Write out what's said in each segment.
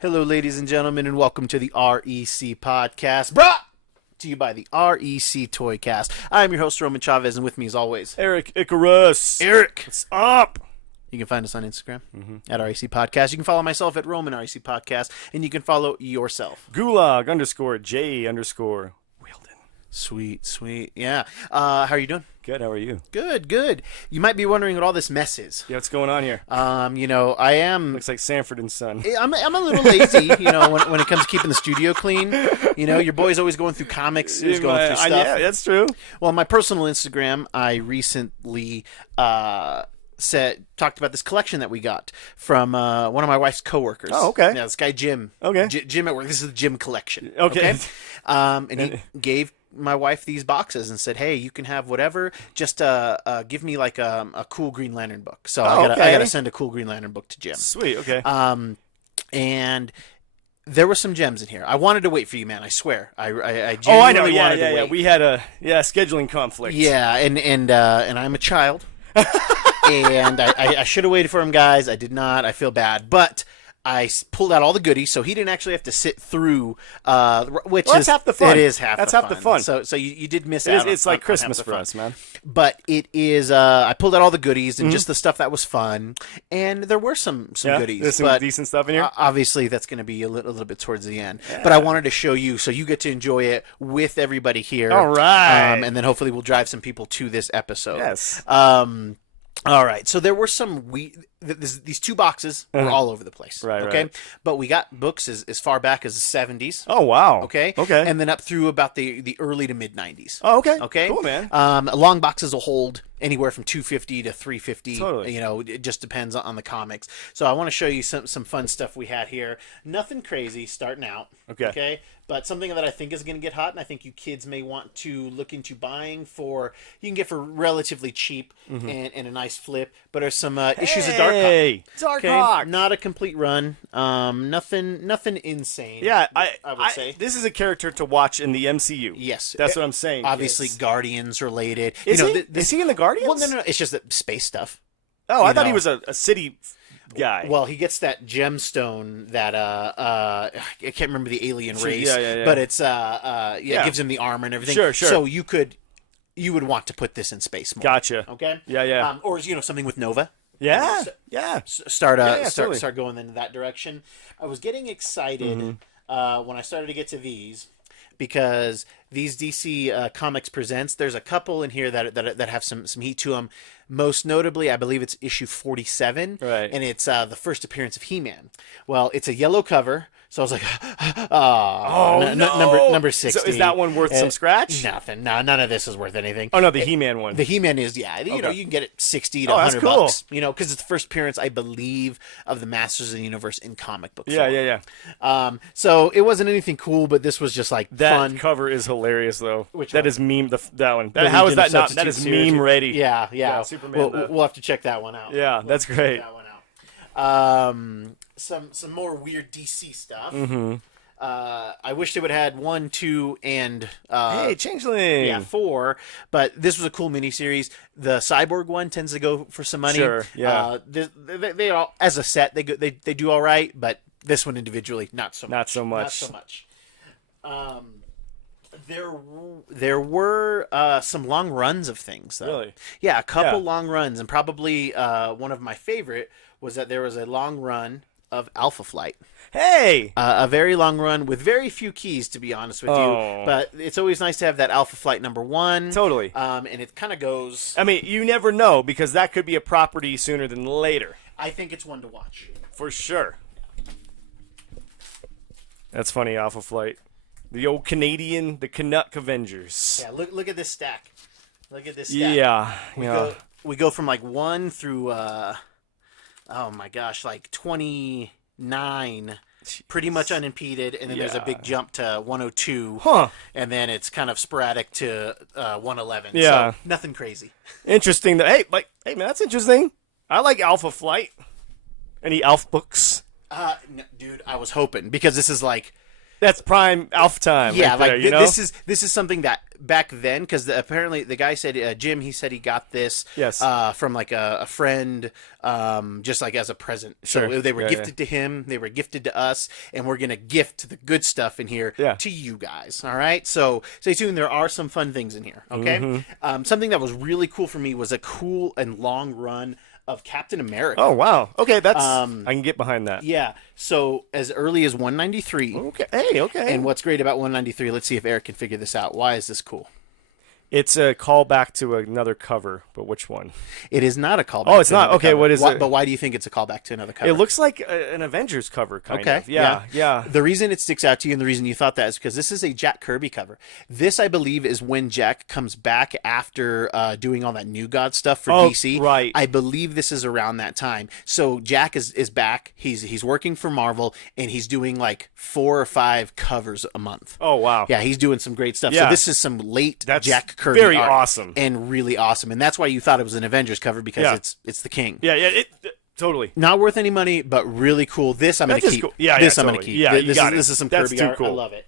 Hello, ladies and gentlemen, and welcome to the REC podcast, brought to you by the REC Toycast. I'm your host, Roman Chavez, and with me, as always, Eric Icarus. Eric. What's up? You can find us on Instagram at REC Podcast. You can follow myself at Roman REC Podcast, and you can follow yourself. Gulag_J_Wielden. Sweet. Yeah. How are you doing? Good, how are you? Good. You might be wondering what all this mess is. Yeah, what's going on here? I am... Looks like Sanford and Son. I'm a little lazy, when it comes to keeping the studio clean. Your boy's always going through comics. He's going through stuff. Yeah, that's true. Well, on my personal Instagram, I recently talked about this collection that we got from one of my wife's coworkers. Oh, okay. Yeah, this guy Jim. Okay. Jim at work. This is the Jim collection. Okay. And he gave my wife these boxes and said, "Hey, you can have whatever. Just give me like a cool Green Lantern book." So I gotta send a cool Green Lantern book to Jim. Sweet. Okay. And there were some gems in here. I wanted to wait for you, man. I swear. I genuinely I know. wanted to Yeah. wait. We had a scheduling conflict. Yeah, and I'm a child. And I should have waited for him, guys. I did not. I feel bad. But I pulled out all the goodies, so he didn't actually have to sit through, which that's half the fun. It is half That's the half fun. the fun. So you did miss out. It's like on Christmas half the for fun. us, man. But it is, I pulled out all the goodies and just the stuff that was fun. And there were some goodies. There's some but decent stuff in here. Obviously, that's going to be a little bit towards the end. Yeah. But I wanted to show you so you get to enjoy it with everybody here. All right. And then hopefully we'll drive some people to this episode. Yes. All right, so there were some these two boxes were all over the place. Right. Okay, right. but we got books as far back as the 70s. Oh wow. Okay. Okay. And then up through about the early to mid 90s. Oh okay. Okay. Cool, man. Long boxes will hold anywhere from 250 to 350. Totally. It just depends on the comics. So I want to show you some fun stuff we had here. Nothing crazy starting out. Okay. Okay. But something that I think is going to get hot, and I think you kids may want to look into buying for. You can get for relatively cheap and a nice flip. But there's some issues of Dark Hawk. Dark Hawk. Not a complete run. Nothing insane. Yeah, I would say this is a character to watch in the MCU. yes. That's what I'm saying. Obviously, kids. Guardians related. Is he? Is he in the Guardians? Well, no. It's just that space stuff. Oh, I thought he was a city guy. Well, he gets that gemstone that I can't remember the alien race, yeah. but it's it gives him the armor and everything. Sure. So you would want to put this in space more. Gotcha. Okay. Yeah. Or something with Nova. Yeah. Start totally. start going in that direction. I was getting excited when I started to get to these because these DC Comics Presents. There's a couple in here that have some heat to them. Most notably, I believe it's issue 47, right? And it's the first appearance of He-Man. Well, it's a yellow cover, so I was like, number 60. So is that one worth some scratch? Nothing. No, none of this is worth anything. Oh no, the He-Man one. The He-Man is, you can get it 60 to that's 100 cool. bucks. Because it's the first appearance, I believe, of the Masters of the Universe in comic book form. Yeah. So it wasn't anything cool, but this was just like That fun. cover is hilarious, though. Which that one? is meme. That one. The How is Legion that of not? That is Substitute Series. meme ready. Yeah. Superman. We'll have to check that one out. Yeah, that's great. Check that one out. Some more weird DC stuff. I wish they would have had 1, 2, and Hey, Changeling. 4. But this was a cool miniseries. The Cyborg one tends to go for some money. Sure. Yeah. They all, as a set, they do all right, but this one individually, not so much. Not so much. Not so much. There were some long runs of things, though. Really? Yeah, a couple long runs, and probably one of my favorite was that there was a long run of Alpha Flight. Hey! A very long run with very few keys, to be honest with you. But it's always nice to have that Alpha Flight #1. Totally. And it kind of goes... I mean, you never know, because that could be a property sooner than later. I think it's one to watch. For sure. That's funny, Alpha Flight. The old Canadian, the Canuck Avengers. Yeah, look at this stack. Look at this stack. Yeah. We go from like 1 through, oh my gosh, like 29... pretty much unimpeded, and then there's a big jump to 102, and then it's kind of sporadic to 111. Yeah, so nothing crazy. Interesting. Hey, man, that's interesting. I like Alpha Flight. Any Alpha books? No, dude, I was hoping because this is like That's prime alpha time. Yeah, right like there, you know? this is something that back then, because apparently the guy said Jim, he said he got this Yes. from like a friend, just like as a present. Sure. So they were Yeah, gifted to him, they were gifted to us, and we're gonna gift the good stuff in here Yeah. to you guys. All right, so stay tuned. There are some fun things in here. Okay, Mm-hmm. something that was really cool for me was a cool and long run of Captain America. Oh wow. Okay, that's I can get behind that. Yeah, so as early as 193. Okay. Hey. Okay. And what's great about 193, let's see if Eric can figure this out. Why is this cool? It's a callback to another cover, but which one? It is not a callback. Oh, it's to not? another Okay, cover. what is it? But why do you think it's a callback to another cover? It looks like an Avengers cover, kind Okay, of. Yeah. The reason it sticks out to you and the reason you thought that is because this is a Jack Kirby cover. This, I believe, is when Jack comes back after doing all that New God stuff for DC. Right. I believe this is around that time. So Jack is back. He's working for Marvel, and he's doing like 4 or 5 covers a month. Oh wow. Yeah, he's doing some great stuff. Yeah. So this is some late That's Jack Kirby very art. awesome. And really awesome. And that's why you thought it was an Avengers cover, because Yeah. it's the King. Yeah. Totally. Not worth any money, but really cool. This I'm going to That's keep. cool. Yeah, this yeah, I'm going to totally. keep. Yeah, you got it. This is some That's Kirby too art. I cool. love it.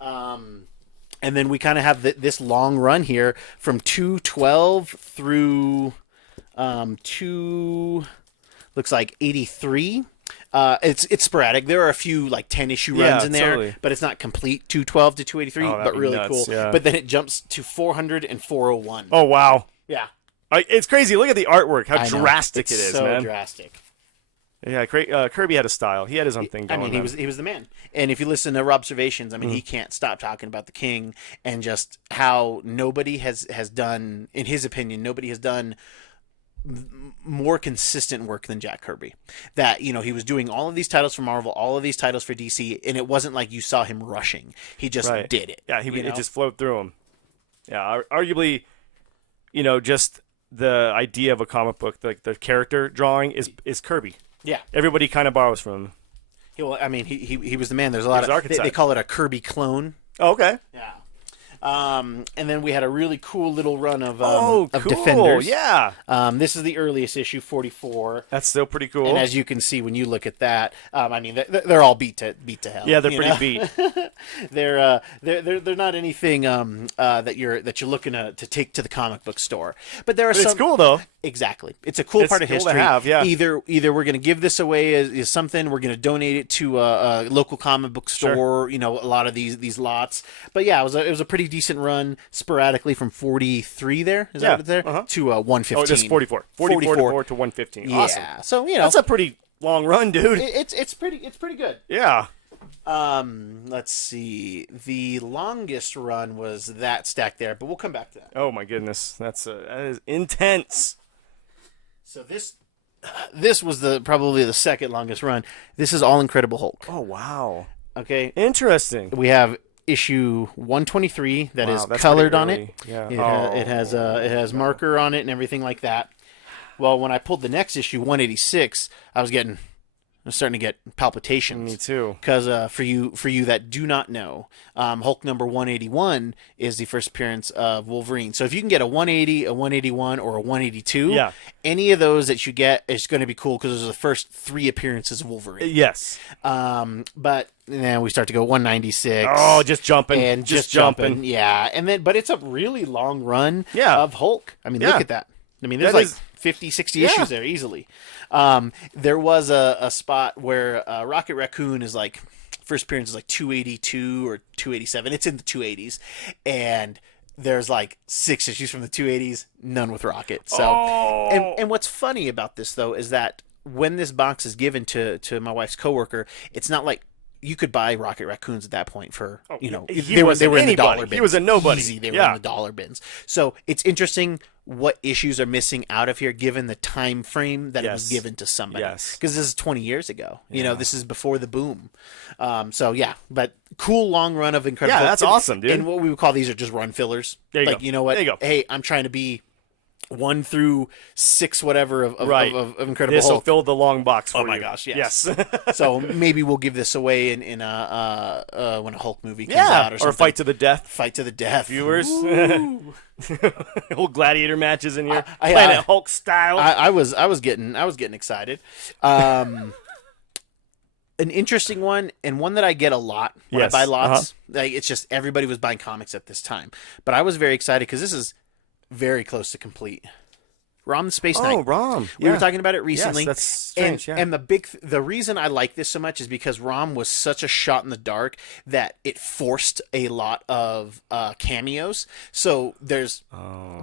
And then we kind of have this long run here from 212 through 2 looks like 83. It's sporadic. There are a few like 10 issue runs Yeah, in there, totally. but it's not complete 212 to 283, Oh, that'd but be really nuts, cool. yeah. But then it jumps to 400 and 401. Oh wow. Yeah. It's crazy. Look at the artwork. How I know. drastic It's it is, so man. drastic. Yeah, Kirby had a style. He had his own thing I going mean, on. he was the man. And if you listen to Observations, I mean, he can't stop talking about the King and just how nobody has done, in his opinion, nobody has done more consistent work than Jack Kirby. That, you know, he was doing all of these titles for Marvel, all of these titles for DC, and it wasn't like you saw him rushing. He just Right. did it. Yeah, you know? it just flowed through him. Yeah, arguably, you know, just the idea of a comic book, like the character drawing is Kirby. Yeah. Everybody kind of borrows from him. Well, I mean, he was the man. There's a lot was of archetype. they call it a Kirby clone. Oh, okay. Yeah. And then we had a really cool little run of Cool. Defenders. Yeah. This is the earliest issue, 44. That's still pretty cool. And as you can see when you look at that, I mean, they're all beat to hell. Yeah, they're you pretty know? beat. They're not anything that you're looking to take to the comic book store. But there are But some. it's cool though. Exactly, it's a cool It's part of cool to history. have, yeah. Either we're going to give this away as something, we're going to donate it to a local comic book store. Sure. You know, a lot of these lots. But yeah, it was a pretty decent run sporadically from 43 there. Is Yeah, that what it's there uh-huh. to 115? Oh, this is 44. 44 to 115. Yeah. Awesome. So you know, That's a pretty long run, dude. it's pretty good. Yeah. Let's see. The longest run was that stack there, but we'll come back to that. Oh my goodness, that is intense. So this was probably the second longest run. This is All Incredible Hulk. Oh wow. Okay, Interesting. we have issue 123 that Wow, is that's colored pretty on early. it. Yeah. It has marker on it and everything like that. Well, when I pulled the next issue 186, I was starting to get palpitations. Me too. Because for you that do not know, Hulk number 181 is the first appearance of Wolverine. So if you can get a 180, a 181, or a 182, Yeah. any of those that you get is going to be cool because those are the first 3 appearances of Wolverine. Yes. But then we start to go 196. Oh, just jumping. And just jumping. Yeah. And then, but it's a really long run Yeah. of Hulk. I mean, Yeah. look at that. I mean, there's That like is- 50, 60 Yeah. issues there easily. There was a spot where Rocket Raccoon is like, first appearance is like 282 or 287. It's in the 280s. And there's like 6 issues from the 280s, none with Rocket. So, Oh. and what's funny about this though is that when this box is given to my wife's coworker, it's not like you could buy Rocket Raccoons at that point for, you know, he they were wasn't in the anybody. dollar He bins. was a nobody. Easy, they were Yeah. in the dollar bins. So it's interesting what issues are missing out of here given the time frame that it was Yes. given to somebody. Yes. Because this is 20 years ago. You know, this is before the boom. So yeah, but cool long run of Incredible. Yeah, that's and- awesome, dude. And what we would call these are just run fillers. There you like, go. you know what? There you go. Hey, I'm trying to be 1 through 6 whatever of Incredible This will Hulk. fill the long box for Oh you. my gosh, yes. Yes. So maybe we'll give this away in when a Hulk movie comes Yeah. out or something. Fight to the death. Fight to the death. Viewers. Ooh. Whole gladiator matches in here. I- Planet Hulk style. I was getting excited. an interesting one, and one that I get a lot when Yes. I buy lots. Like, it's just everybody was buying comics at this time, but I was very excited because this is very close to complete. Rom the Space Knight. Oh, Rom. We were talking about it recently. Yes, that's strange. And the reason I like this so much is because Rom was such a shot in the dark that it forced a lot of cameos. So there's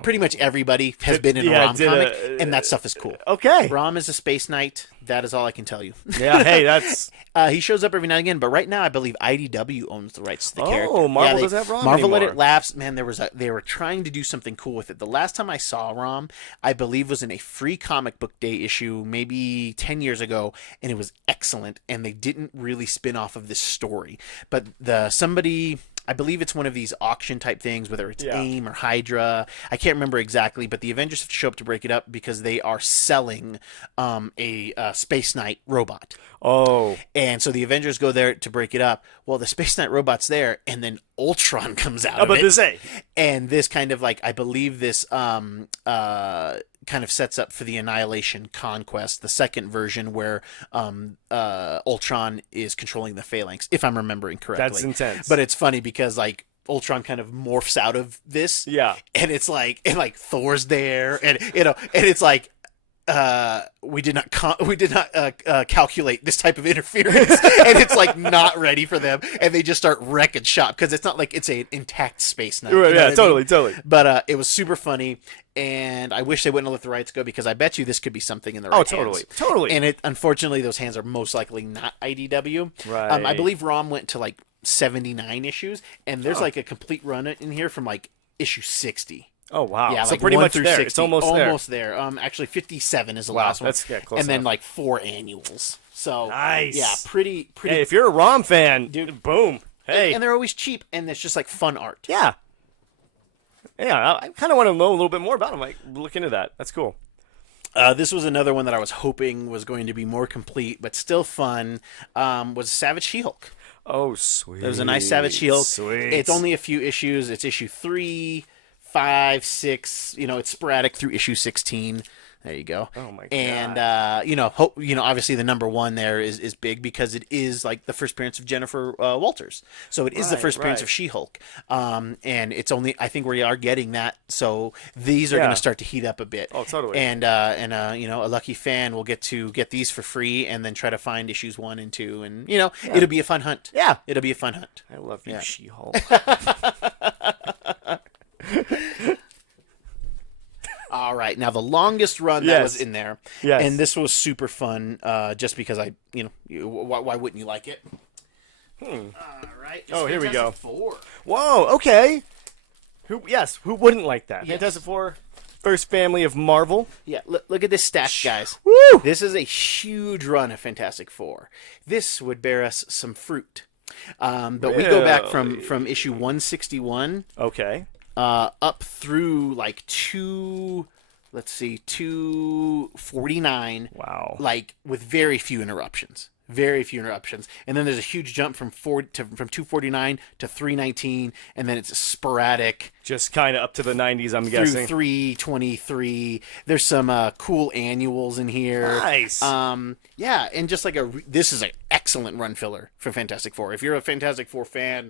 pretty much everybody has been in a Rom comic, and that stuff is cool. Okay. Rom is a Space Knight. That is all I can tell you. Yeah. Hey, that's. He shows up every now and again, but right now I believe IDW owns the rights to the character. Oh, Marvel doesn't have Rom Marvel let anymore. it lapse. Man, they were trying to do something cool with it. The last time I saw Rom, I believe was in a free comic book day issue maybe 10 years ago, and it was excellent, and they didn't really spin off of this story. But somebody, I believe it's one of these auction type things, whether it's AIM or Hydra. I can't remember exactly, but the Avengers have to show up to break it up because they are selling a Space Knight robot. Oh. And so the Avengers go there to break it up. Well, the Space Knight robot's there, and then Ultron comes out of it. To say. And this kind of like, I believe this kind of sets up for the Annihilation Conquest, the second version where Ultron is controlling the Phalanx, if I'm remembering correctly. That's intense. But it's funny because like Ultron kind of morphs out of this. Yeah. And it's like, Thor's there, and and it's like, we did not calculate this type of interference, and it's like not ready for them, and they just start wrecking shop because it's not like it's an intact Space Knight. Right, You know yeah, what I totally, mean? totally. But it was super funny, and I wish they wouldn't have let the rights go because I bet you this could be something in the right hands. Totally. And unfortunately, those hands are most likely not IDW. Right. I believe Rom went to like 79 issues, and there's like a complete run in here from like issue 60. Oh wow! Yeah, so like pretty 1 much through there. 60. It's almost there. Actually, 57 is the Wow, last one. that's close and then enough. like 4 annuals. So Nice. Yeah, pretty. Hey, if you're a Rom fan, dude, boom. Hey, and they're always cheap, and it's just like fun art. yeah. I kind of want to know a little bit more about them. Like, look into that. That's cool. This was another one that I was hoping was going to be more complete, but still fun. Was Savage She-Hulk. Oh, sweet. There was a nice Savage She-Hulk. Sweet. It's only a few issues. It's issue 3, 5, 6. It's sporadic through issue 16. There you go. Oh my god! And obviously the number one there is big because it is like the first appearance of Jennifer Walters. So it is the first appearance of She-Hulk. And it's only, I think we are getting that. So these are going to start to heat up a bit. Oh, totally. And a lucky fan will get to get these for free and then try to find issues 1 and 2, and it'll be a fun hunt. Yeah, it'll be a fun hunt. I love you, She-Hulk. All right, now the longest run that was in there, and this was super fun, just because why wouldn't you like it? All right. Oh, here we go. 4. Whoa. Okay. Who wouldn't like that? Yes. Fantastic Four, first family of Marvel. Yeah, look at this stack, guys. Woo! This is a huge run of Fantastic Four. This would bear us some fruit. But we go back from issue 161. Okay. Up through like 249. Wow. Like with very few interruptions. And then there's a huge jump from 249 to 319, and then it's sporadic. Just kind of up to the 90s, I'm through guessing. 323. There's some cool annuals in here. Nice. Yeah, and just like this is an excellent run filler for Fantastic Four. If you're a Fantastic Four fan,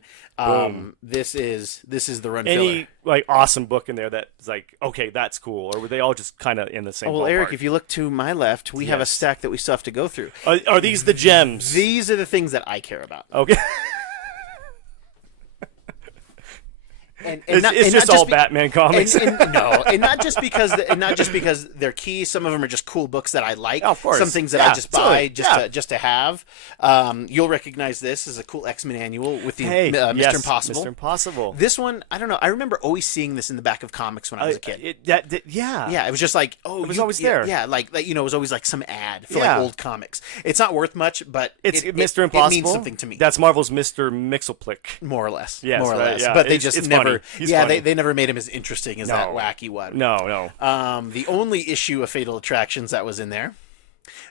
this is the run filler. Any like awesome book in there that's like, okay, that's cool, or were they all just kind of in the same? Well, ballpark? Eric, if you look to my left, we have a stack that we still have to go through. Are these the gems? These are the things that I care about. Okay. And it's just all Batman comics. And not just because they're key. Some of them are just cool books that I like. Oh, of course. Some things that I just buy just to have. You'll recognize this as a cool X-Men annual with the Mr. Impossible. Mr. Impossible. This one, I don't know. I remember always seeing this in the back of comics when I was a kid. Yeah, it was just like, it was always there. Yeah, like it was always like some ad for like old comics. It's not worth much, but it's Mr. Impossible. It means something to me. That's Marvel's Mr. Mixelplick, more or less. Yes, more or less. yeah. But they just never. Funny. They never made him as interesting as that wacky one. No. The only issue of Fatal Attractions that was in there.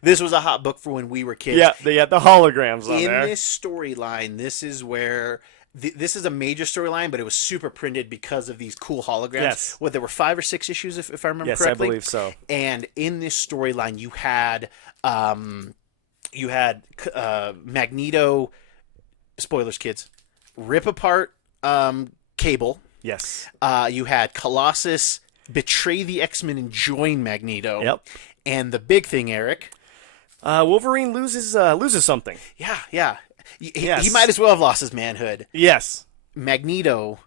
This was a hot book for when we were kids. Yeah, they had the holograms on there. In this storyline, this is where this is a major storyline, but it was super printed because of these cool holograms. Yes. What, there were 5 or 6 issues, if I remember correctly? Yes, I believe so. And in this storyline, you had You had Magneto. Spoilers, kids. Rip apart Cable. Yes. You had Colossus betray the X-Men and join Magneto. Yep. And the big thing, Eric. Wolverine loses something. Yeah. Yes. He might as well have lost his manhood. Yes. Magneto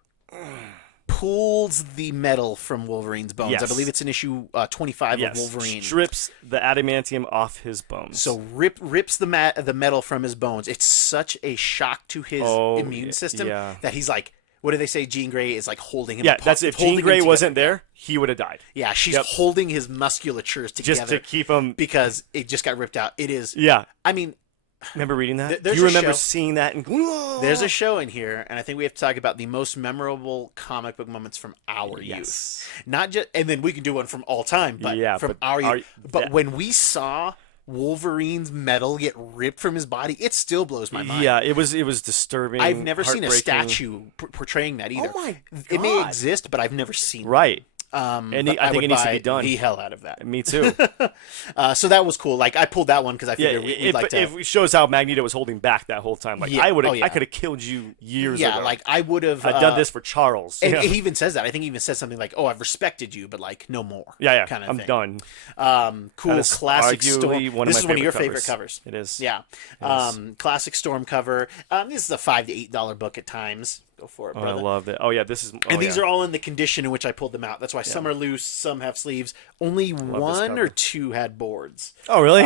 pulls the metal from Wolverine's bones. Yes. I believe it's in issue 25 of Wolverine. Strips the adamantium off his bones. So rips the metal from his bones. It's such a shock to his immune system that he's like, what do they say? Jean Grey is like holding him. Yeah, that's if Jean Grey wasn't there, he would have died. Yeah, she's holding his musculatures together just to keep him because it just got ripped out. It is. Yeah, I mean, remember reading that? There's you a remember show. seeing that? And there's a show in here, and I think we have to talk about the most memorable comic book moments from our youth. Not just, and then we can do one from all time, but from our youth. But when we saw Wolverine's metal get ripped from his body, it still blows my mind. Yeah, it was disturbing. I've never seen a statue portraying that either. Oh my God. It may exist, but I've never seen right. it. And I think it needs to be done. The hell out of that. Me too. So that was cool. Like I pulled that one because I figured we'd like to. It shows how Magneto was holding back that whole time. Like I could have killed you years ago. Yeah, like I would have. I've done this for Charles. And he even says that. I think he even says something like, "Oh, I've respected you, but like no more." Yeah. Kind of I'm thing. done. Cool, classic Storm. This is one of your favorite covers. covers. It is. Yeah. Classic Storm cover. This is a $5 to $8 book at times. Go for it, brother. I love it. Oh yeah, this is. And these are all in the condition in which I pulled them out. That's why some are loose, some have sleeves. Only one or two had boards. Oh really?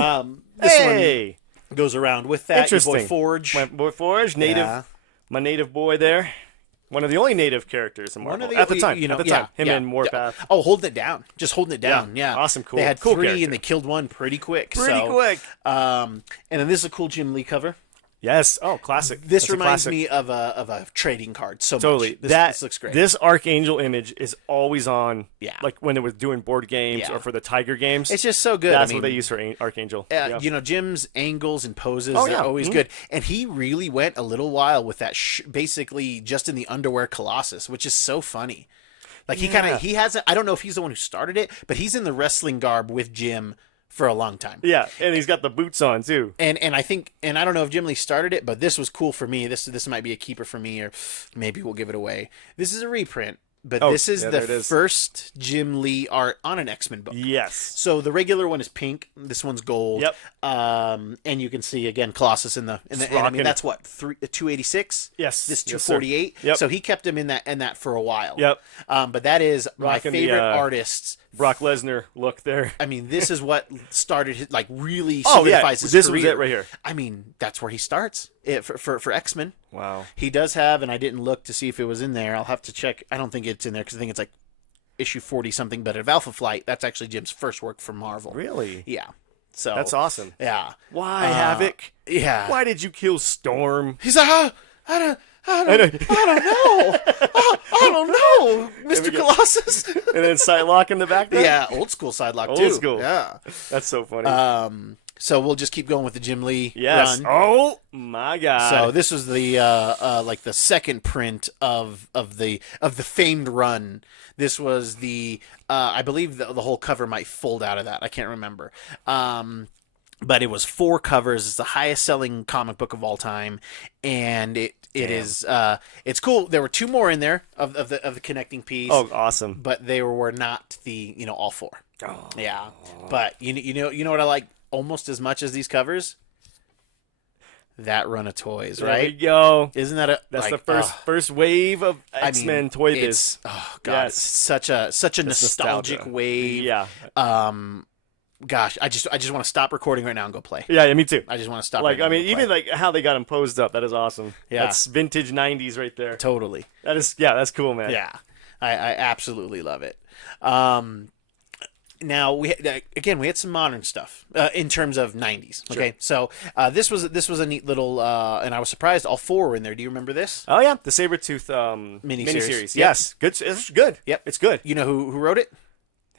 This one goes around with that. Interesting. Your boy Forge. My boy Forge, native, my native boy there. One of the only native characters in Marvel at the time. Him and Warpath. Oh, holding it down, just holding it down. Yeah, awesome, cool. They had cool 3 character. and they killed one pretty quick. Quick. And then this is a cool Jim Lee cover. Yes. Oh, classic. This reminds me of a trading card. So totally. Much. This looks great. This Archangel image is always on. Yeah. Like when they were doing board games or for the Tiger games. It's just so good. That's what they use for Archangel. You know, Jim's angles and poses are always good. And he really went a little while with that basically just in the underwear Colossus, which is so funny. Like he hasn't, I don't know if he's the one who started it, but he's in the wrestling garb with Jim for a long time. Yeah, and he's got the boots on too. And I think, and I don't know if Jim Lee started it, but this was cool for me. This might be a keeper for me, or maybe we'll give it away. This is a reprint, but this is the first Jim Lee art on an X-Men book. Yes. So the regular one is pink. This one's gold. Yep. And you can see again Colossus in the. And I mean that's what 286. Yes. This 248. Yes, yep. So he kept him in that for a while. Yep. But that is Rocking my favorite artists. Brock Lesnar look there. I mean, this is what started his, really solidifies his this career. was it right here. I mean, that's where he starts for X-Men. Wow. He does have, and I didn't look to see if it was in there. I'll have to check. I don't think it's in there because I think it's like issue 40 something. But of Alpha Flight, that's actually Jim's first work for Marvel. Really? Yeah. So that's awesome. Yeah. Why Havoc? Yeah. Why did you kill Storm? He's like, I don't know. I don't know, Mr. Colossus. And then Psylocke in the back there? Yeah, old school Psylocke too. Old school. Yeah. That's so funny. So we'll just keep going with the Jim Lee run. Oh my God. So this was the like the second print of the famed run. This was the I believe the whole cover might fold out of that. I can't remember. But it was 4 covers. It's the highest selling comic book of all time, and it is it's cool. There were 2 more in there of the connecting piece. Oh, awesome! But they were not the all 4. Oh. Yeah, but you know what I like almost as much as these covers? That run of toys, right? There we go. Isn't that that's the first wave of X-Men toy biz? Oh God, yes. It's such a nostalgic wave. Yeah. Gosh, I just want to stop recording right now and go play. Yeah, me too. I just want to stop. Like, I mean, even like how they got them posed up, that is awesome. Yeah, that's vintage '90s right there. Totally. That's cool, man. Yeah, I absolutely love it. Now we had some modern stuff in terms of '90s. Okay, so this was a neat little, and I was surprised all 4 were in there. Do you remember this? Oh yeah, the Sabretooth miniseries. Yes, good. It's good. Yep, it's good. You know who wrote it?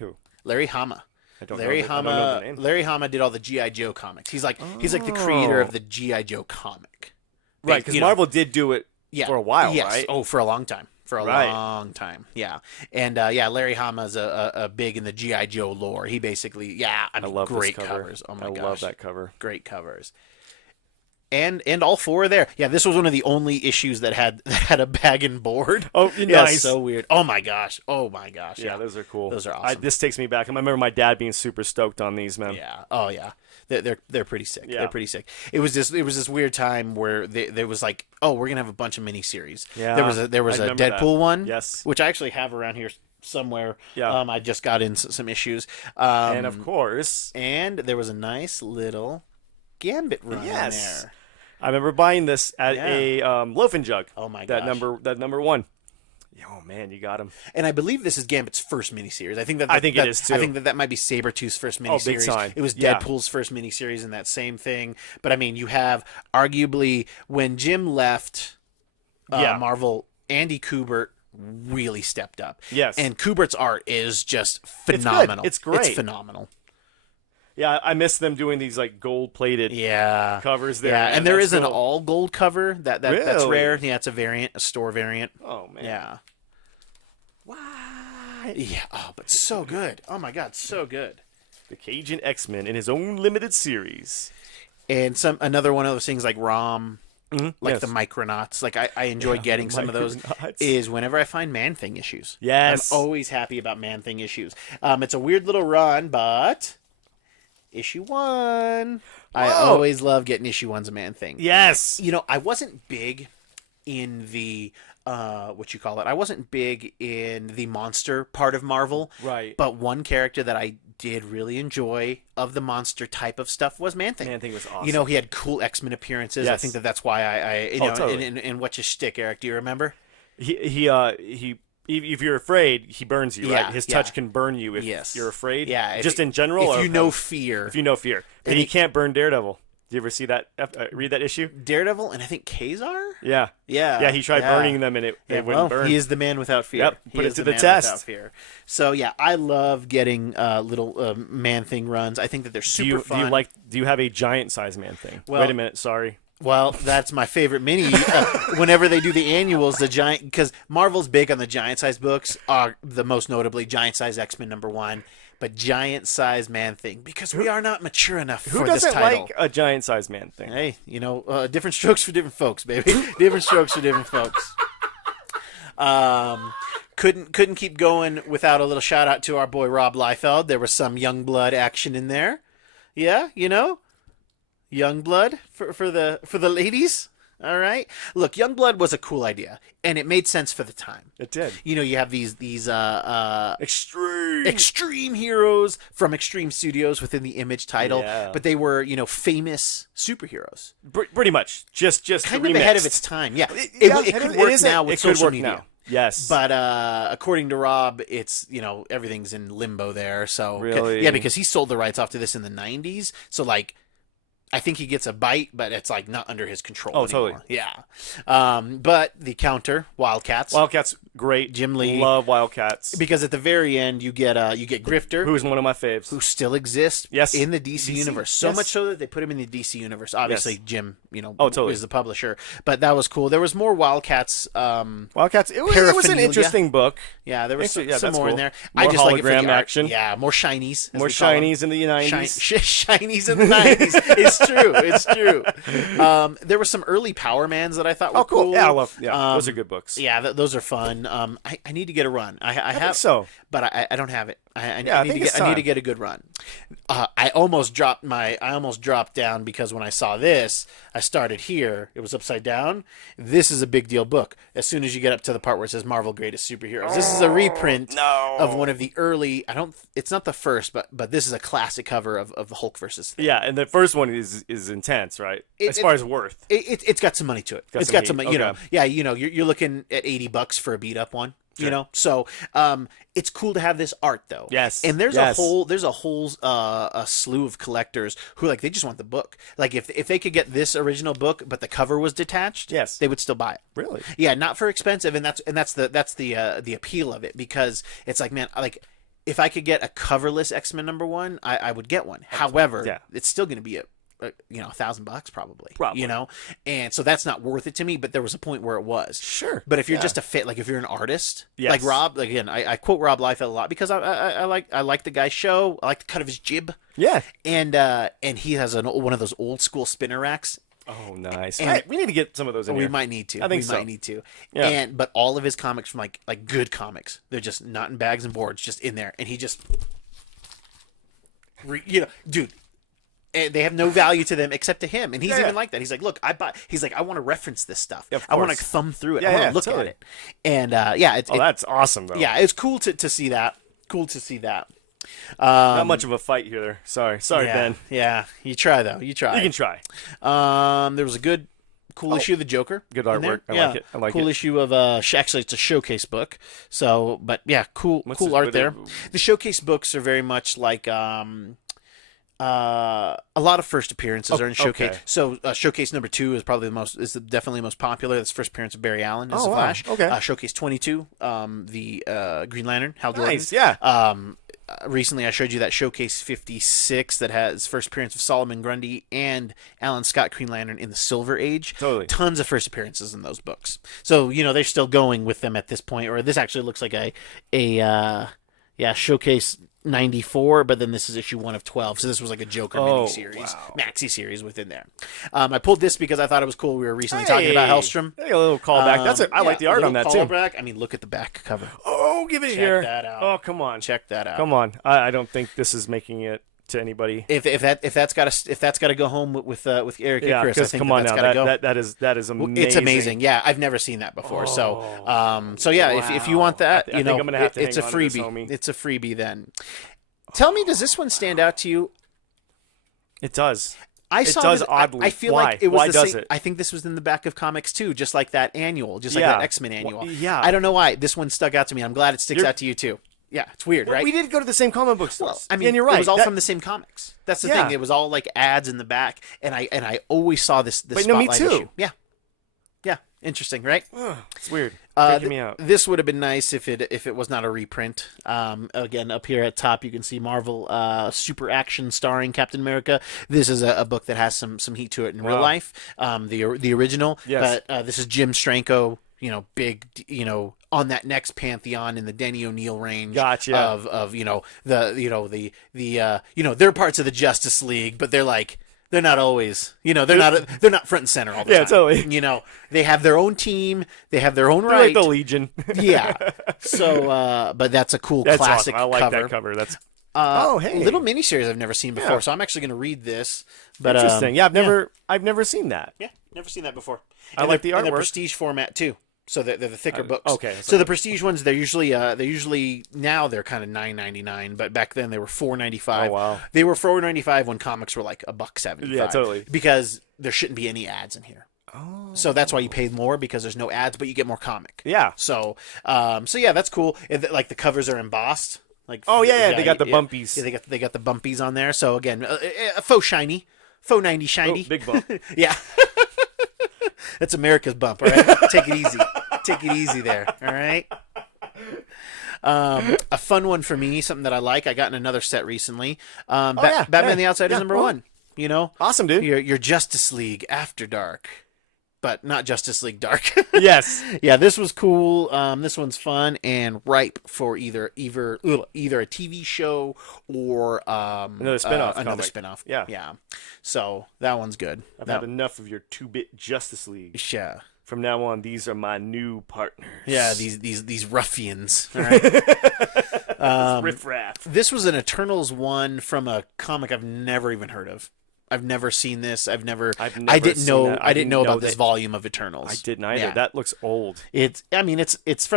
Who? Larry Hama. I don't know the name. Larry Hama did all the G.I. Joe comics. He's like the creator of the G.I. Joe comic. Right, because Marvel did do it for a while, yes. right? Oh, for a long time. for a Right. long time. Yeah, and Larry Hama's a big in the GI Joe lore. He basically, I mean, love great this cover. covers. Oh my I gosh, love that cover. great covers. And all four are there. Yeah, this was one of the only issues that had a bag and board. Oh, Yeah, nice. so weird. Oh my gosh. Yeah, those are cool. Those are awesome. This takes me back. I remember my dad being super stoked on these, man. Yeah. Oh yeah. They're pretty sick. Yeah. They're pretty sick. It was this weird time where there was like, oh, we're gonna have a bunch of miniseries. Yeah, There was I a remember Deadpool that. one. Yes. Which I actually have around here somewhere. Yeah. I just got in some issues. And of course, and there was a nice little Gambit run in there. I remember buying this at a loafing jug. Oh my that gosh. that number one. Oh man, you got him. And I believe this is Gambit's first miniseries. I think I think it is, too. I think that might be Sabretooth's first miniseries. big time. It was Yeah. Deadpool's first miniseries in that same thing. But I mean, you have arguably when Jim left Marvel, Andy Kubert really stepped up. Yes. And Kubert's art is just phenomenal. It's great. It's phenomenal. Yeah, I miss them doing these like gold-plated covers there. Yeah, man. and there That's is an cool. all gold cover that's Really? rare. Yeah, it's a variant, a store variant. Oh man. Yeah. What? Yeah. Oh, but so good. Oh my God, so good. The Cajun X-Men in his own limited series. And another one of those things like ROM, like Yes. the Micronauts. Like I enjoy getting some of those. Micronauts. Is whenever I find Man Thing issues. Yes. I'm always happy about Man Thing issues. It's a weird little run, but issue 1. I always love getting issue 1's of Man Thing. Yes. You know, I wasn't big in the what you call it. I wasn't big in the monster part of Marvel. Right. But one character that I did really enjoy of the monster type of stuff was Man Thing. Man Thing was awesome. You know, he had cool X-Men appearances. I Yes. think that's why I you know, totally. and what's your shtick, Eric? Do you remember? He if you're afraid, he burns you, Yeah, right? His yeah. touch can burn you if Yes. you're afraid. Yeah. Just in general. If or you know fear. if you know fear, but And he he- can't burn Daredevil. Did you ever see that? Read that issue? Daredevil and I think Kazar? Yeah. Yeah. Yeah, he tried yeah. burning them and it Yeah, wouldn't burn. he is the man without fear. Yep, He put it is to the the man test. without fear. So yeah, I love getting little Man Thing runs. I think that they're super fun. Do you have a giant size Man Thing? Well- Wait a minute, sorry. Well, that's my favorite mini. Whenever they do the annuals, the giant, because Marvel's big on the giant size books, are the most notably Giant Size X-Men #1, but Giant Size Man Thing, because we are not mature enough Who for this doesn't title. like a giant size Man Thing? Hey, you know, different strokes for different folks, baby. Different strokes for different folks. Couldn't keep going without a little shout out to our boy Rob Liefeld. There was some young blood action in there. Yeah, you know, young blood for the ladies. All right. Look, young blood was a cool idea, and it made sense for the time. It did. You know, you have these Extreme. extreme heroes from Extreme Studios within the Image title, Yeah. but they were, you know, famous superheroes. Pretty much. Just Kind of ahead of its time. Yeah. Yeah, It could work now with it could social work media. now. Yes. But according to Rob, it's, you know, everything's in limbo there. So Really? yeah, because he sold the rights off to this in the 90s. So like I think he gets a bite, but it's like not under his control Oh, anymore. totally. Yeah. But the counter, Wildcats. Wildcats, great. Jim Lee. Love Wildcats. Because at the very end you get Grifter, Who's one of my faves. who still exists Yes. in the DC universe. So yes. much so that they put him in the DC universe. Obviously, Yes. Jim, you know, totally. is the publisher. But that was cool. There was more Wildcats. Wildcats. It was Paraphernalia. an interesting book. Yeah, there was some, Yeah, some that's more in cool. there. More I just like it for hologram the art. action. Yeah, more shinies. as More we call 'em. shinies in the 90s. Shinies in the 90s. It's true. It's true. There were some early Power Mans that I thought were Oh, cool. cool. Yeah, I love. Yeah, those are good books. Yeah, those are fun. I need to get a run. I have think so. but I don't have it. I Yeah, I need think to it's get. I need time. to get a good run. I almost dropped down because when I saw this, I started here. It was upside down. This is a big deal book. As soon as you get up to the part where it says Marvel Greatest Superheroes, this is a reprint no. of one of the early. It's not the first, but this is a classic cover of the Hulk versus Thing. Yeah, and the first one is intense, right? As far as worth. It's got some money to it. It's some got heat. some, you know, yeah, you know, you're looking at $80 for a beat up one. You Sure. know, so it's cool to have this art though. Yes. and there's Yes. a whole a slew of collectors who like they just want the book. Like if they could get this original book, but the cover was detached, Yes. they would still buy it. Really? Yeah, not for expensive, and that's the appeal of it, because it's like, man, like if I could get a coverless X-Men #1, I would get one. However, Yeah. it's still going to be $1,000 probably. Probably. And so that's not worth it to me. But there was a point where it was. Sure. But if you're just a fit, like if you're an artist, Yes. like Rob, again, I quote Rob Liefeld a lot because I like the guy's show. I like the cut of his jib. Yeah. And he has one of those old school spinner racks. Oh, nice. And we need to get some of those in we here. might need to. I think we so. might need to. Yeah. But all of his comics from like good comics, they're just not in bags and boards, just in there. And he just, dude, they have no value to them except to him. And he's even like that. He's like, look, He's like, I want to reference this stuff. Of I want to course. thumb through it. Yeah, I want to look totally. at it. And That's awesome though. yeah, it's cool to see that. Cool to see that. Not much of a fight here. Sorry, Yeah, Ben. yeah. You try though. You try. You can try. There was a cool issue of the Joker. Good in there. artwork. I like it. I like cool it. issue of actually it's a showcase book. So, but yeah, cool art there. what- The showcase books are very much like a lot of first appearances are in showcase. okay. So showcase number 2 is probably definitely the most popular. That's the first appearance of Barry Allen as Oh, the wow. Flash. Okay. Showcase 22, the Green Lantern, Hal Jordan. Nice. Yeah. Recently, I showed you that Showcase 56 that has first appearance of Solomon Grundy and Alan Scott Green Lantern in the Silver Age. Totally. Tons of first appearances in those books. So, they're still going with them at this point. Or this actually looks like a Showcase 94, but then this is issue 1 of 12. So this was like a Joker mini-series, wow. maxi-series within there. I pulled this because I thought it was cool. We were recently talking about Hellstrom. Hey, a little callback. I like the art on that too. Callback. I mean, look at the back cover. Oh, give it Check here. that out. Oh, come on. Check that out. Come on. I don't think this is making it to anybody. If that's got to go home with Eric Yeah, and Chris, I because think come on that's now. got to go. That is amazing. It's amazing. Yeah, I've never seen that before. So yeah, if you want that, I think I'm gonna have to it's a hang on to this, freebie. homie. It's a freebie then. Tell me, does this one stand out to you? It does. I It saw does this, oddly. I feel Why? like it was Why the does same. it? I think this was in the back of comics too, just like that annual, just like Yeah. that X-Men annual. Well, yeah. I don't know why this one stuck out to me. I'm glad it sticks out to you too. Yeah, it's weird, right? We did go to the same comic book stores. Well, I mean, and you're right. it was all from the same comics. That's the Yeah. thing. It was all like ads in the back, and I always saw this. But no, me spotlight too. issue. Yeah, interesting, right? It's weird. Freaking me out. This would have been nice if it was not a reprint. Again, up here at top, you can see Marvel Super Action starring Captain America. This is a book that has some heat to it in real Wow. life. The original, Yes. but this is Jim Stranko. Big, on that next pantheon in the Denny O'Neil range. Gotcha. Of they're parts of the Justice League, but they're not always, they're not front and center all the Yeah, time. totally. They have their own team, they have their own They're right. like the Legion. Yeah. So, but that's a cool That's classic awesome. I like cover. that cover. That's Hey, little miniseries I've never seen before, Yeah. so I'm actually going to read this. But interesting. Yeah, I've never seen that. yeah, never seen that before. I And like they're- the and the artwork. prestige format too. So they're the thicker books. okay, So the prestige ones, they're usually now they're kind of $9.99, but back then they were $4.95. Oh, wow. They were $4.95 when comics were like $1.75. Yeah, totally. Because there shouldn't be any ads in here. Oh. So that's why you pay more, because there's no ads, but you get more comic. Yeah. So yeah, that's cool. Like the covers are embossed. Like Oh, yeah, they got the bumpies. Yeah, they got the bumpies on there. So again, a faux shiny, faux 90 shiny. Oh, big bump. Yeah. That's America's bump, all right? Take it easy. Take it easy there, all right? A fun one for me, something that I like. I got in another set recently. Batman the Outsiders Yeah, #1. Awesome, dude. Your Justice League After Dark, but not Justice League Dark. Yes. Yeah, this was cool. This one's fun and ripe for either a TV show or Another spin-off another comic. spinoff. Yeah. Yeah. So that one's good. I've had enough of your 2-bit Justice League. Yeah. From now on, these are my new partners. Yeah, these ruffians. All right. Riff raff. This was an Eternals one from a comic I've never even heard of. I've never seen this. I didn't know. I didn't know about this volume of Eternals. I didn't either. Yeah. That looks old. It's from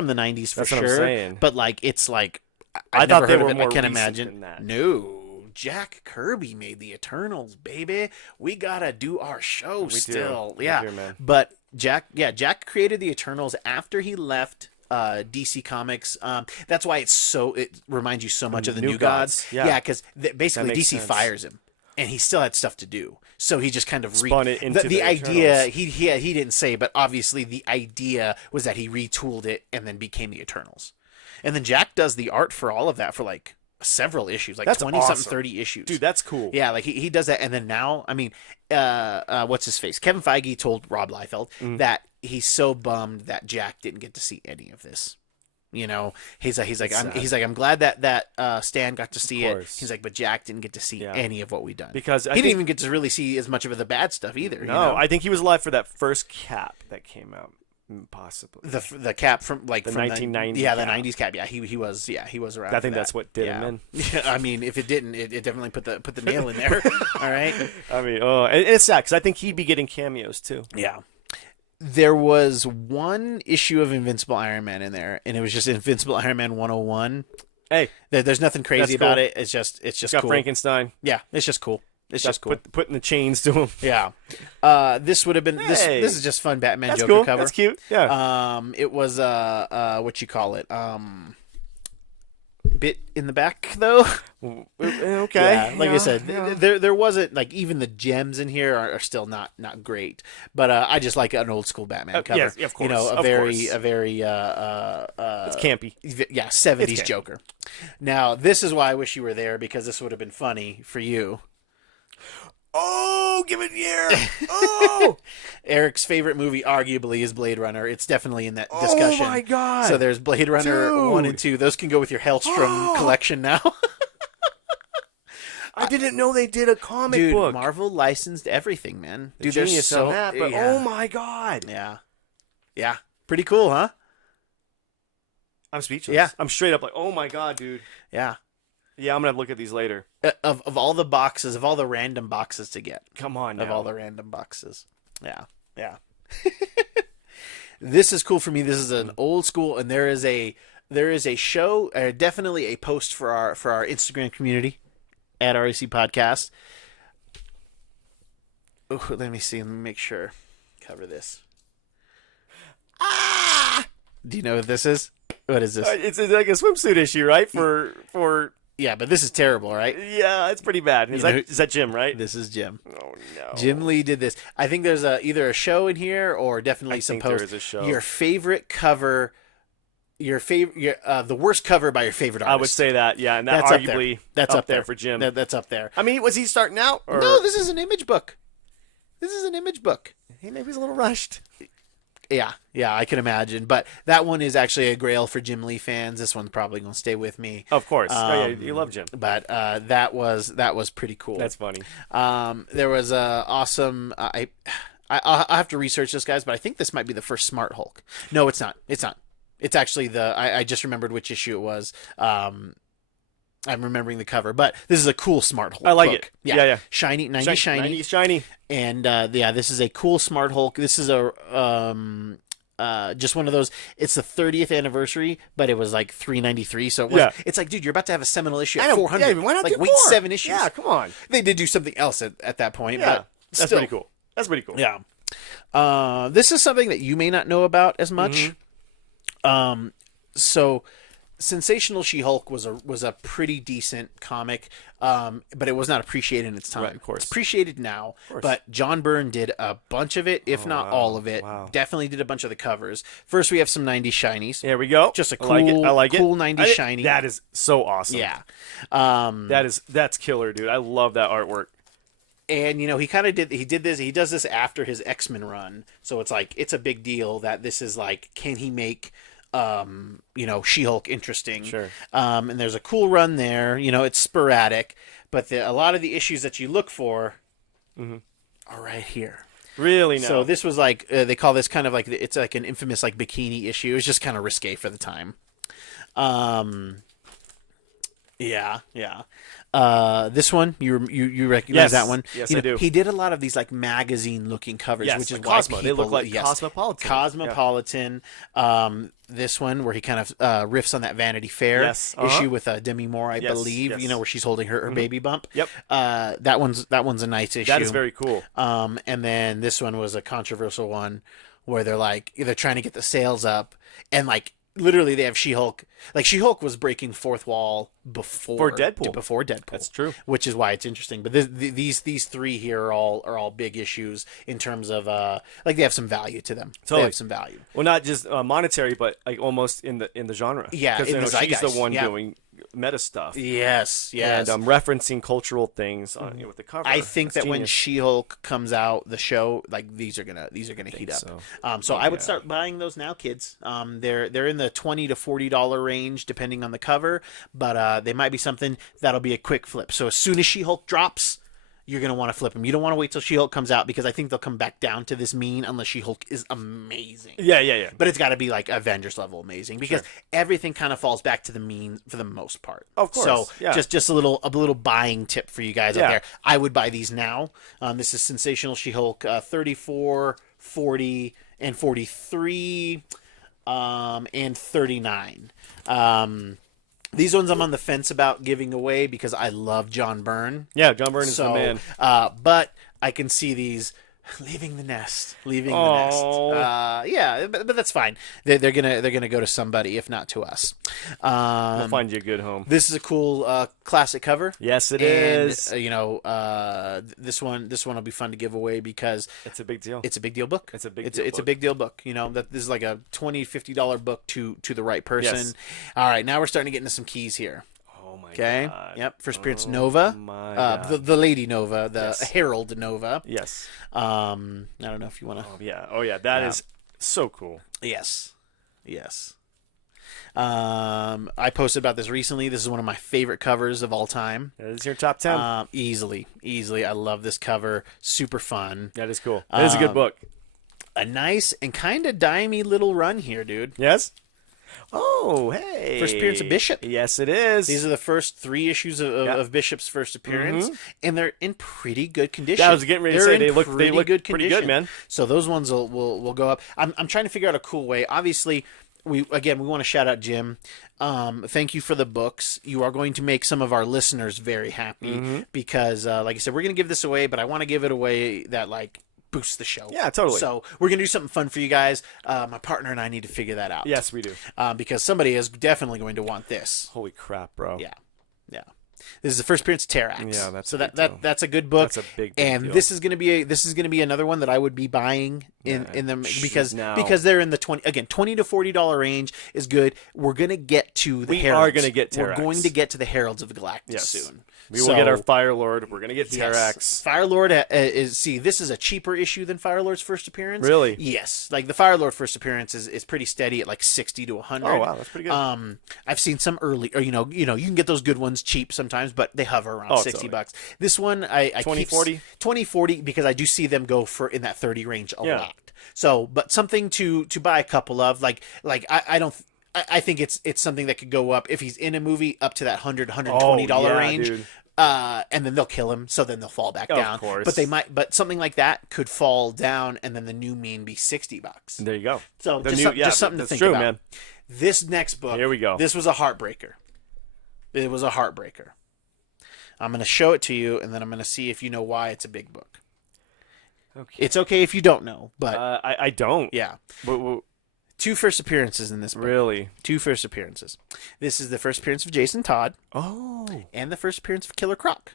the 90s for That's sure. what I'm saying. But it's like I I've thought never they heard of were it. more I can't recent imagine. than that. No. Jack Kirby made the Eternals, baby. We gotta do our show still. We Yeah. do, man. But Jack created the Eternals after he left DC Comics. That's why it reminds you so much of the New Gods. Yeah. Because basically makes DC sense. fires him, and he still had stuff to do. So he just kind of Spun it into the idea. Eternals. He didn't say, but obviously the idea was that he retooled it and then became the Eternals. And then Jack does the art for all of that for like several issues, like That's 20 something, awesome. 30 issues. Dude, that's cool. Yeah, like he does that, and then now, I mean, what's his face? Kevin Feige told Rob Liefeld that he's so bummed that Jack didn't get to see any of this. You know, he's like, I'm glad that Stan got to see it. course. He's like, but Jack didn't get to see any of what we done Because he didn't even get to really see as much of the bad stuff either. No, you know? I think he was alive for that first Cap that came out, possibly. The Cap from like The from 1990 yeah, the Cap. 90s Cap. Yeah, he was around. I for think that. that's what did yeah. him in. Yeah, I mean, if it didn't, it definitely put the nail in there. All right. I mean, and it's sad because I think he'd be getting cameos too. Yeah. There was one issue of Invincible Iron Man in there, and it was just Invincible Iron Man 101. Hey, There's nothing crazy that's about cool. it. It's just got cool. Frankenstein. Yeah, it's just cool. It's just cool. Putting the chains to him. Yeah. This would have been this is just fun Batman That's Joker cool. cover. That's cute. Yeah. It was what you call it? Bit in the back though. Okay. Yeah, like I said, there wasn't like even the gems in here are still not great. But I just like an old school Batman cover. Yes, of course. You know, of course. a very It's campy. yeah, 70s It's campy. Joker. Now, this is why I wish you were there, because this would have been funny for you. Oh, give it here. Oh. Eric's favorite movie arguably is Blade Runner. It's definitely in that discussion. Oh my god. So there's Blade Runner Dude. 1 and 2. Those can go with your Hellstrom collection now. I didn't know they did a comic Dude, book. Marvel licensed everything, man. Dude, they're genius so on that, but yeah. oh my god. Yeah. Yeah. Pretty cool, huh? I'm speechless. Yeah. I'm straight up like, oh my god, dude. Yeah. Yeah, I'm gonna look at these later. Of all the boxes, of all the random boxes to get. Come on now. Of all the random boxes. Yeah. Yeah. This is cool for me. This is an old school, and there is a show, definitely a post for our Instagram community at REC Podcast. Oh, let me see. Let me make sure. Cover this. Ah! Do you know what this is? What is this? It's like a swimsuit issue, right? For Yeah, but this is terrible, right? yeah, it's pretty bad. Is that Jim, right? This is Jim. Oh no. Jim Lee did this. I think there's either a show in here or definitely some think posts. there is a show. Your favorite cover, the worst cover by your favorite artist. I would say that, yeah, and that That's up arguably there. That's up there for Jim. That's up there. I mean, was he starting out? Or... No, this is an image book. This is an image book. Hey, maybe he's a little rushed. Yeah, I can imagine. But that one is actually a grail for Jim Lee fans. This one's probably going to stay with me. Of course. Yeah, you love Jim. But that was pretty cool. That's funny. There was a awesome. I'll have to research this, guys, but I think this might be the first Smart Hulk. No, it's not. It's not. It's actually I just remembered which issue it was. I'm remembering the cover, but this is a cool Smart Hulk. I like book. it. Yeah, Yeah. shiny, 90 shiny. 90 shiny. And this is a cool Smart Hulk. This is a just one of those. It's the 30th anniversary, but it was like $3.93. So it's like, dude, you're about to have a seminal issue at 400. Yeah, why not like do wait more? 7 issues? Yeah, come on. They did do something else at that point, Yeah, but that's still. pretty cool. That's pretty cool. Yeah. This is something that you may not know about as much. So Sensational She-Hulk was a pretty decent comic, but it was not appreciated in its time. Right, of course. It's appreciated now, but John Byrne did a bunch of it, if not all of it. Wow. Definitely did a bunch of the covers. First, we have some 90s shinies. There we go. Just a cool, I like it. cool 90s shiny. That is so awesome. Yeah. That's killer, dude. I love that artwork. And he does this after his X-Men run, so it's like it's a big deal that this is like, can he make She-Hulk interesting? Sure. And there's a cool run there. It's sporadic, but a lot of the issues that you look for are right here. Really now. So this was like they call this kind of like, it's like an infamous like bikini issue. It was just kind of risque for the time. Yeah. This one you recognize that one? Yes, I do. He did a lot of these like magazine looking covers, Yes, which is like why Cosmo. They look like Cosmopolitan. Cosmopolitan. This one where he kind of riffs on that Vanity Fair issue with Demi Moore, I believe. Yes. Where she's holding her baby bump. Yep. That one's a nice issue. That is very cool. And then this one was a controversial one where they're trying to get the sales up, and like literally they have She-Hulk. Like She-Hulk was breaking fourth wall before Deadpool. That's true. Which is why it's interesting. But these three here are all big issues in terms of like they have some value to them. Totally. They have some value. Well, not just monetary, but like almost in the genre. Yeah, because in the she's the zeitgeist. one Yeah. doing meta stuff. Yes, yes. And referencing cultural things on with the cover. I think That's that when genius. She-Hulk comes out, the show, like these are gonna heat up. So I would start buying those now, kids. They're in the $20 to $40 range depending on the cover, but they might be something that'll be a quick flip. So as soon as She-Hulk drops, you're going to want to flip them. You don't want to wait till She-Hulk comes out because I think they'll come back down to this mean unless She-Hulk is amazing. Yeah. But it's got to be like Avengers level amazing because everything kind of falls back to the mean for the most part. Of course. So yeah. just a little buying tip for you guys out there. I would buy these now. This is Sensational She-Hulk 34, 40, and 43, and 39. These ones I'm on the fence about giving away because I love John Byrne. Yeah, John Byrne is the man. But I can see these leaving the nest. Yeah, but that's fine. They're gonna go to somebody, if not to us. We'll find you a good home. This is a cool classic cover. Yes, it is. This one will be fun to give away because it's a big deal. It's a big deal book. It's a big deal book. You know, that this is like a $20, $50 book to the right person. Yes. All right, now we're starting to get into some keys here. Oh my God. Yep. First appearance Nova. The Lady Nova, the Herald Nova. Yes. I don't know if you want to. Oh yeah. That is so cool. Yes. I posted about this recently. This is one of my favorite covers of all time. That is your top 10. Easily. I love this cover. Super fun. That is cool. It is a good book. A nice and kind of dimey little run here, dude. Yes. Oh, hey. First appearance of Bishop. Yes, it is. These are the first 3 issues of Bishop's first appearance, and they're in pretty good condition. I was getting ready to say they look pretty good, man. So those ones will go up. I'm trying to figure out a cool way. Obviously, we want to shout out Jim. Thank you for the books. You are going to make some of our listeners very happy because, like I said, we're going to give this away, but I want to give it away that boost the show. Yeah, totally. So we're going to do something fun for you guys. My partner and I need to figure that out. Yes, we do. Because somebody is definitely going to want this. Holy crap, bro. Yeah. This is the first appearance of Terrax. Yeah, that's that's a good book. That's a big and deal. This is going to be another one that I would be buying in them because they're in the $20 to $40 range is good. We're going to get to the Heralds. We are going to get Terrax. We're going to get to the Heralds of Galactus soon. We will get our Fire Lord. We're going to get Terrax. Fire Lord this is a cheaper issue than Fire Lord's first appearance. Really? Yes. Like the Fire Lord first appearance is pretty steady at like 60 to 100. Oh wow, that's pretty good. I've seen some early, or you can get those good ones cheap sometimes, but they hover around $60. This one I 2040 because I do see them go for in that 30 range a lot. So, but something to buy a couple of I think it's something that could go up if he's in a movie up to that $120 range. Dude. And then they'll kill him, so then they'll fall back down. Of course. But something like that could fall down, and then the new mean be $60. There you go. So just something to think about. Man. This next book. Here we go. This was a heartbreaker. It was a heartbreaker. I'm going to show it to you, and then I'm going to see if you know why it's a big book. Okay. It's okay if you don't know, but I don't. Yeah. 2 first appearances in this book. Really? 2 first appearances. This is the first appearance of Jason Todd. Oh. And the first appearance of Killer Croc.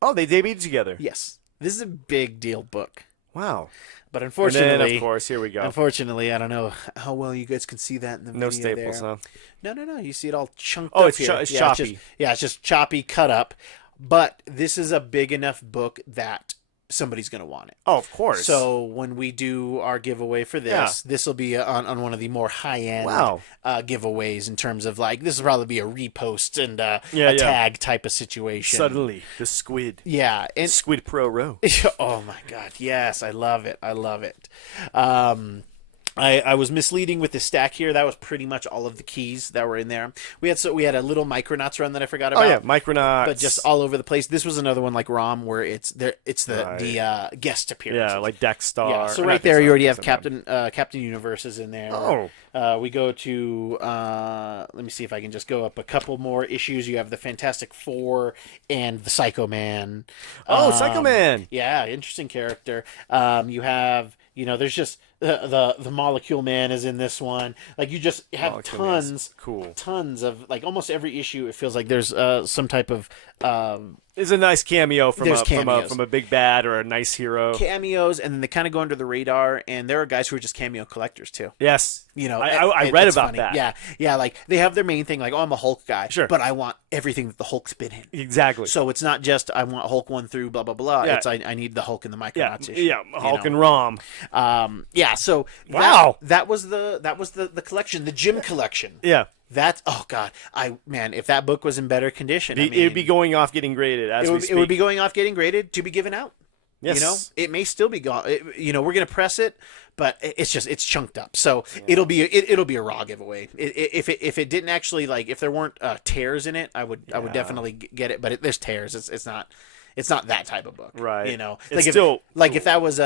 Oh, they debuted together. Yes. This is a big deal book. Wow. But unfortunately, and then, of course, here we go. Unfortunately, I don't know how well you guys can see that in the video. No staples, there. huh? No. You see it all chunked up. It's here. It's choppy. It's just choppy, cut up. But this is a big enough book that somebody's going to want it. Oh, of course. So when we do our giveaway for this, this will be on one of the more high-end giveaways in terms of this will probably be a repost and a tag type of situation. Suddenly, the squid. Yeah. And Squid Pro Row. Oh, my God. Yes, I love it. I was misleading with the stack here. That was pretty much all of the keys that were in there. We had a little Micronauts run that I forgot about. Oh yeah, Micronauts. But just all over the place. This was another one like Rom where it's the guest appearances. Yeah, like Dexstar. Yeah, so right there you already have Captain Universe is in there. Oh. We go to let me see if I can just go up a couple more issues. You have the Fantastic Four and the Psycho Man. Psycho Man. Yeah, interesting character. You have there's just The Molecule Man is in this one. Like, you just have Molecule Man's tons, cool. tons of, like, almost every issue. It feels like there's some type of It's a nice cameo from There's a, cameos. from a big bad or a nice hero. cameos, and then they kind of go under the radar. And there are guys who are just cameo collectors too. Yes. You know, I read it's about funny. that. Yeah, yeah. Like, they have their main thing, like, oh, I'm a Hulk guy, Sure. but I want everything that the Hulk's been in. Exactly. So it's not just I want Hulk 1 through blah blah blah. Yeah. It's I need the Hulk in the yeah, Micronauts issue. yeah, Hulk you know? and Rom. Yeah. So Wow. that was the collection, the Jim collection. Yeah. That's, oh god, if that book was in better condition, I mean, It'd be going off getting graded as we speak. it would be going off getting graded to be given out. Yes. You know, it may still be gone. You know, we're gonna press it, but it's chunked up, so it'll be a raw giveaway. If it didn't actually, like, if there weren't tears in it, I would definitely get it. But there's tears. It's not that type of book, Right. You know, It's like still if that was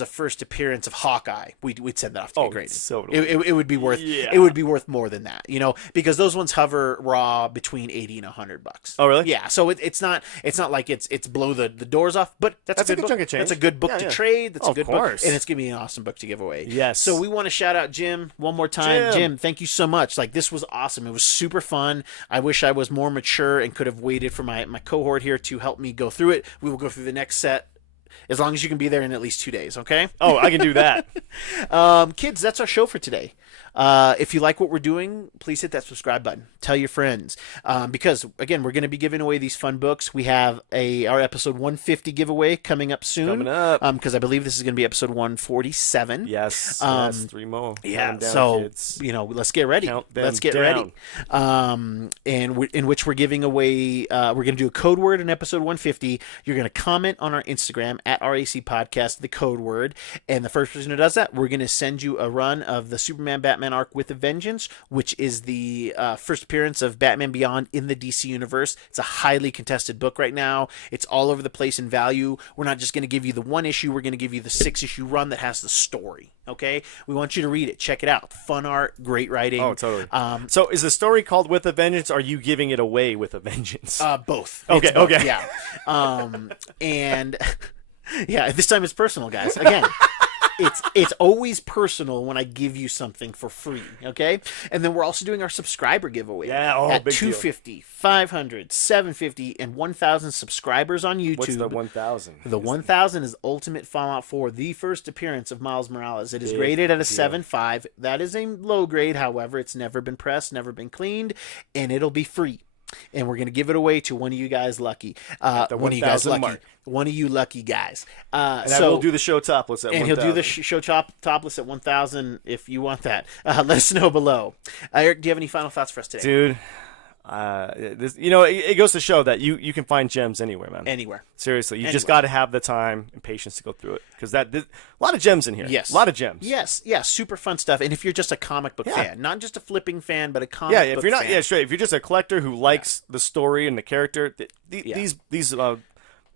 a first appearance of Hawkeye, we'd send that off to get graded. so It would be worth it would be worth more than that, you know, because those ones hover raw between $80 and $100. Oh, really? Yeah. So it's not like it's blow the doors off, but that's a good book. chunk of change. That's a good book Yeah, to yeah. trade. That's Oh, a good of course. book, and it's gonna be an awesome book to give away. Yes. So we want to shout out Jim one more time. Jim, Thank you so much. Like, this was awesome. It was super fun. I wish I was more mature and could have waited for my cohort here to help me go through it. We will go through the next set as long as you can be there in at least 2 days, okay? Oh, I can do that. Kids, that's our show for today. If you like what we're doing, please hit that subscribe button. Tell your friends. Because, again, we're going to be giving away these fun books. We have our episode 150 giveaway coming up soon. Coming up. Because I believe this is going to be episode 147. Yes. Yes, 3 more. Yeah, Count 'em down, so, kids. you know, let's get ready. Count them Let's get down. ready. In which we're giving away, we're going to do a code word in episode 150. You're going to comment on our Instagram at RAC Podcast, the code word. And the first person who does that, we're going to send you a run of the Superman Batman arc with a Vengeance, which is the first appearance of Batman Beyond in the DC universe. It's a highly contested book right now. It's all over the place in value. We're not just going to give you the one issue. We're going to give you the 6-issue run that has the story. Okay? We want you to read it. Check it out. Fun art, great writing. Oh, totally. So is the story called With a Vengeance? Or are you giving it away with a vengeance? Both. Okay, It's both, okay. Yeah. And yeah, this time it's personal, guys. Again, it's always personal when I give you something for free, okay? And then we're also doing our subscriber giveaway. Yeah, at big deal. 250, 500, 750, and 1,000 subscribers on YouTube. What's the 1,000? The 1,000 is Ultimate Fallout 4, the first appearance of Miles Morales. It is graded at a 7.5. That is a low grade, however. It's never been pressed, never been cleaned, and it'll be free. And we're going to give it away to one of you guys lucky. One of you guys 1,000 lucky. mark. One of you lucky guys. And I will do the show topless at 1,000. And he'll do the show topless at 1,000 if you want that. Let us know below. Eric, do you have any final thoughts for us today? Dude, it goes to show that you can find gems anywhere, man. Anywhere. Seriously, you just got to have the time and patience to go through it, because a lot of gems in here. Yes. A lot of gems. Yes, yeah, super fun stuff. And if you're just a comic book Yeah. fan, not just a flipping fan, but a comic Yeah, book if you're not, fan. yeah, straight. If you're just a collector who likes the story and the character, these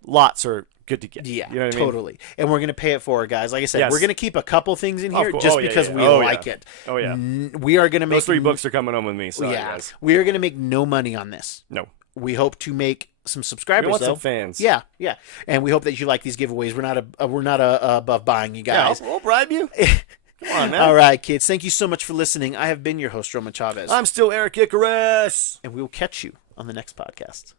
lots are good to get. Yeah, you know what I mean? totally. And we're going to pay it forward, guys. Like I said, Yes. we're going to keep a couple things in here course. just Oh, yeah, because yeah. we Oh, like yeah. it. Oh, yeah. We are going to make Those 3 books are coming home with me. Sorry, guys. we are going to make no money on this. No. We hope to make some subscribers, We want though. some fans. Yeah, yeah. And we hope that you like these giveaways. We're not above buying you Yeah, guys. we'll bribe you. Come on, man. All right, kids. Thank you so much for listening. I have been your host, Roman Chavez. I'm still Eric Icarus. And we will catch you on the next podcast.